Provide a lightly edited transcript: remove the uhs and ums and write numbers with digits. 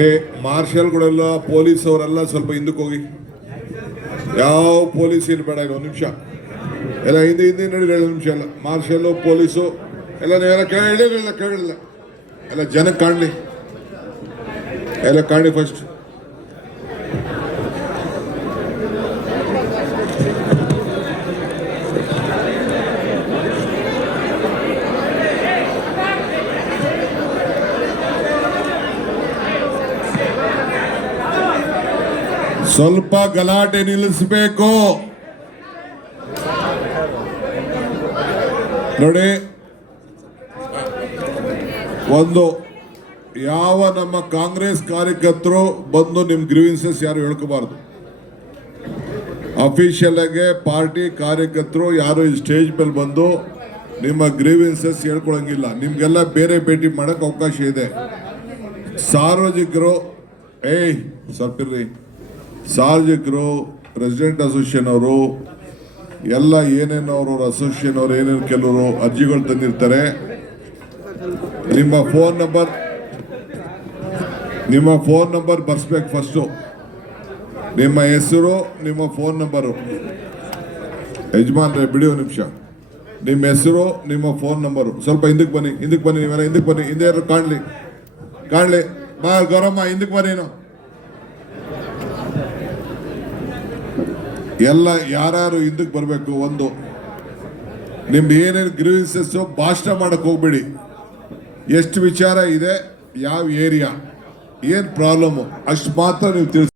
ಏ ಮಾರ್ಷಲ್ಗಳೆಲ್ಲ ಪೊಲೀಸ್ ಅವರೆಲ್ಲ ಸ್ವಲ್ಪ ಹಿಂದಕ್ಕೆ ಹೋಗಿ. ಯಾವ ಪೊಲೀಸ್ ಇಲ್ಲಿ ಬೇಡ, ಇಲ್ಲ ಒಂದು ನಿಮಿಷ ಎಲ್ಲ ಹಿಂದೆ ಹಿಂದೆ ನೋಡಿ, 2 ನಿಮಿಷ ಎಲ್ಲ ಮಾರ್ಷಲ್ಲು ಪೊಲೀಸು ಎಲ್ಲ ನೀವೆಲ್ಲ ಕೇಳಿಲ್ಲ ಎಲ್ಲ ಜನಕ್ಕೆ ಕಾಣಲಿ, ಎಲ್ಲ ಕಾಣಲಿ ಫಸ್ಟ್. ಸ್ವಲ್ಪ ಗಲಾಟೆ ನಿಲ್ಲಿಸಬೇಕು ನೋಡಿ. ಒಂದು ಯಾವ ನಮ್ಮ ಕಾಂಗ್ರೆಸ್ ಕಾರ್ಯಕರ್ತರು ಬಂದು ನಿಮ್ ಗ್ರೀವೆನ್ಸಸ್ ಯಾರು ಹೇಳ್ಕೋಬಾರ್ದು. ಅಫಿಷಿಯಲ್ ಆಗಿ ಪಾರ್ಟಿ ಕಾರ್ಯಕರ್ತರು ಯಾರು ಈ ಸ್ಟೇಜ್ ಮೇಲೆ ಬಂದು ನಿಮ್ಮ ಗ್ರೀವೆನ್ಸಸ್ ಹೇಳ್ಕೊಳಂಗಿಲ್ಲ. ನಿಮ್ಗೆಲ್ಲ ಬೇರೆ ಭೇಟಿ ಮಾಡಕ್ ಅವಕಾಶ ಇದೆ. ಸಾರ್ವಜನಿಕರು ಸ್ವಲ್ಪ ಸಾರ್ವಜನಿಕರು, ರೆಸಿಡೆಂಟ್ ಅಸೋಸಿಯೇಷನ್ ಅವರು ಎಲ್ಲ ಏನೇನು ಅವರು ಅಸೋಸಿಯೇಷನ್ ಅವರು ಏನೇನು ಕೆಲವರು ಅರ್ಜಿಗಳು ತಂದಿರ್ತಾರೆ. ನಿಮ್ಮ ಫೋನ್ ನಂಬರ್ ಬರ್ಸ್ಬೇಕು ಫಸ್ಟು. ನಿಮ್ಮ ಹೆಸರು, ನಿಮ್ಮ ಫೋನ್ ನಂಬರು. ಯಜಮಾನ್ರೆ ಬಿಡಿ ಒಂದು ನಿಮಿಷ. ನಿಮ್ಮ ಹೆಸರು, ನಿಮ್ಮ ಫೋನ್ ನಂಬರು. ಸ್ವಲ್ಪ ಹಿಂದಕ್ಕೆ ಬನ್ನಿ ನೀವೆಲ್ಲ ಹಿಂದಕ್ಕೆ ಬನ್ನಿ. ಹಿಂದೆ ಯಾರು ಕಾಣಲಿ ಬಾ ಗೌರಮ್ಮ, ಹಿಂದಕ್ಕೆ ಬನ್ನಿ. ಎಲ್ಲ ಯಾರು ಹಿಂದಕ್ಕೆ ಬರಬೇಕು. ಒಂದು ನಿಮ್ದು ಏನೇನು ಗ್ರೀವೆನ್ಸಸ್ ಭಾಷಣ ಮಾಡಕ್ ಹೋಗ್ಬೇಡಿ. ಎಷ್ಟು ವಿಚಾರ ಇದೆ, ಯಾವ ಏರಿಯಾ, ಏನ್ ಪ್ರಾಬ್ಲಮ್ ಅಷ್ಟು ಮಾತ್ರ ನೀವು ತಿಳಿಸಿ.